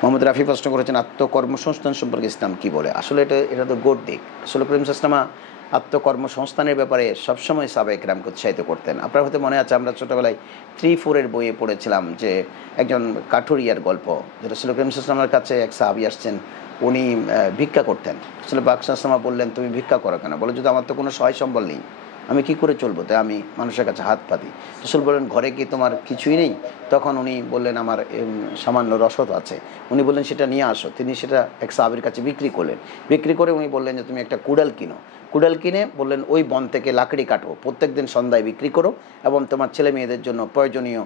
মোহাম্মদ রাফি প্রশ্ন করেছেন আত্মকর্মসংস্থান সম্পর্কে ইসলাম কী বলে। আসলে এটা তো গোট দিক। রাসূল করিম সাল্লাল্লাহু আলাইহি ওয়াসাল্লাম আত্মকর্মসংস্থানের ব্যাপারে সবসময় সাহাবায়ে কেরামকে উৎসাহিত করতেন। আপনার হয়তো মনে আছে আমরা ছোটোবেলায় 3-4 এর বইয়ে পড়েছিলাম যে একজন কাঠুরিয়ার গল্প, যে রাসূল করিম সাল্লাল্লাহু আলাইহি ওয়াসাল্লামের কাছে এক সাহাবী আসছেন, উনি ভিক্ষা করতেন। রাসূল পাক সাল্লাল্লাহু আলাইহি ওয়াসাল্লাম বললেন, তুমি ভিক্ষা করো কেন? বলে, যদি আমার তো কোনো সহায় সম্বল নেই, আমি কী করে চলবো? তাই আমি মানুষের কাছে হাত পাতি। রাসূল বললেন, ঘরে কি তোমার কিছুই নেই? তখন উনি বললেন, আমার সামান্য রসদ আছে। উনি বললেন, সেটা নিয়ে আসো। তিনি সেটা এক সাহাবীর কাছে বিক্রি করলেন। বিক্রি করে উনি বললেন যে, তুমি একটা কুড়াল কিনো। কুড়াল কিনে বললেন, ওই বন থেকে লাকড়ি কাটো, প্রত্যেকদিন সন্ধ্যায় বিক্রি করো এবং তোমার ছেলে মেয়েদের জন্য প্রয়োজনীয়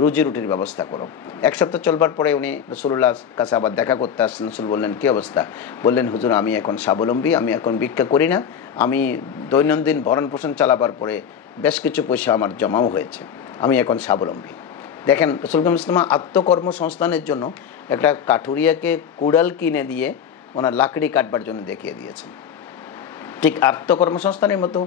রুজি রুটির ব্যবস্থা করো। এক সপ্তাহ চলবার পরে উনি রাসূলুল্লাহর কাছে আবার দেখা করতে আসছেন। রাসূল বললেন, কী অবস্থা? বললেন, হুজুর, আমি এখন স্বাবলম্বী, আমি এখন ভিক্ষা করি না, আমি দৈনন্দিন ভরণ পোষণ চালাবার পরে বেশ কিছু পয়সা আমার জমাও হয়েছে, আমি এখন স্বাবলম্বী। দেখেন, রাসূল করিম সাল্লাল্লাহু আলাইহি ওয়াসাল্লাম আত্মকর্মসংস্থানের জন্য একটা কাঠুরিয়াকে কুড়াল কিনে দিয়ে ওনার লাকড়ি কাটবার জন্য দেখিয়ে দিয়েছেন। ঠিক আত্মকর্মসংস্থানের মতো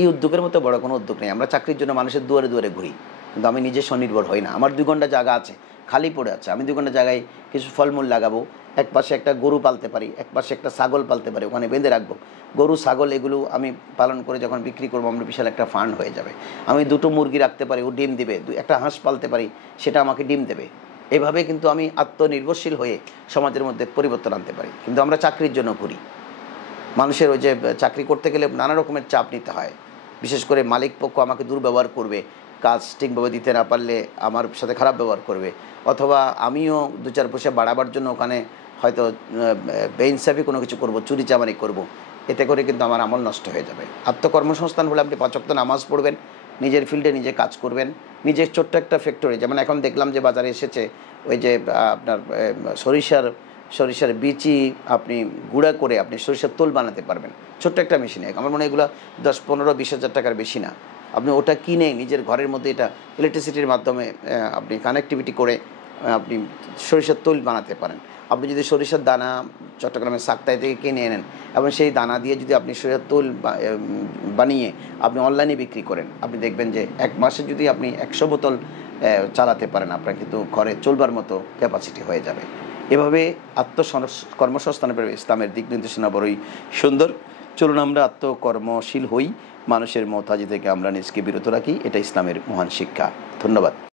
এই উদ্যোগের মতো বড় কোনো উদ্যোগ নেই। আমরা চাকরির জন্য মানুষের দুয়ারে দুয়ারে ঘুরি, কিন্তু আমি নিজে স্বনির্ভর হই না। আমার 2 ঘন্টা জায়গা আছে, খালি পড়ে আছে, আমি 2 ঘন্টা জায়গায় কিছু ফলমূল লাগাবো, এক পাশে একটা গরু পালতে পারি, এক পাশে একটা ছাগল পালতে পারি, ওখানে বেঁধে রাখবো। গরু ছাগল এগুলো আমি পালন করে যখন বিক্রি করবো, আমার বিশাল একটা ফান্ড হয়ে যাবে। আমি 2টো মুরগি রাখতে পারি, ও ডিম দিবে। একটা হাঁস পালতে পারি, সেটা আমাকে ডিম দেবে। এভাবে কিন্তু আমি আত্মনির্ভরশীল হয়ে সমাজের মধ্যে পরিবর্তন আনতে পারি। কিন্তু আমরা চাকরির জন্য ঘুরি। মানুষের ওই যে চাকরি করতে গেলে নানা রকমের চাপ নিতে হয়। বিশেষ করে মালিক পক্ষ আমাকে দুর্ব্যবহার করবে, কাজ ঠিকভাবে দিতে না পারলে আমার সাথে খারাপ ব্যবহার করবে, অথবা আমিও 2-4 পয়সা বাড়াবার জন্য ওখানে হয়তো বেইনসাফি কোনো কিছু করব, চুরিচামারি করব। এতে করে কিন্তু আমার আমল নষ্ট হয়ে যাবে। আত্মকর্মসংস্থান হলে আপনি 5 ওয়াক্ত নামাজ পড়বেন, নিজের ফিল্ডে নিজে কাজ করবেন, নিজের ছোট্ট একটা ফ্যাক্টরি, যেমন এখন দেখলাম যে বাজারে এসেছে ওই যে আপনার সরিষার বিচি আপনি গুঁড়া করে আপনি সরিষার তেল বানাতে পারবেন ছোট্ট একটা মেশিনে। আমার মনে হয় এগুলো 10-15-20 হাজার টাকার বেশি না। আপনি ওটা কিনে নিজের ঘরের মধ্যে এটা ইলেকট্রিসিটির মাধ্যমে আপনি কানেক্টিভিটি করে আপনি সরিষার তেল বানাতে পারেন। আপনি যদি সরিষার দানা চট্টগ্রামের সাকতাই থেকে কিনে এনেন এবং সেই দানা দিয়ে যদি আপনি সরিষার তেল বানিয়ে আপনি অনলাইনে বিক্রি করেন, আপনি দেখবেন যে 1 মাসে যদি আপনি 100 বোতল চালাতে পারেন, আপনার কিন্তু ঘরে চলবার মতো ক্যাপাসিটি হয়ে যাবে। এভাবে কর্মসংস্থানের ব্যাপারে ইসলামের দিক নির্দেশনা বড়ই সুন্দর। চলুন আমরা আত্মকর্মশীল হই, মানুষের মহতাজি থেকে আমরা নিজকে বিরত রাখি। এটা ইসলামের মহান শিক্ষা। ধন্যবাদ।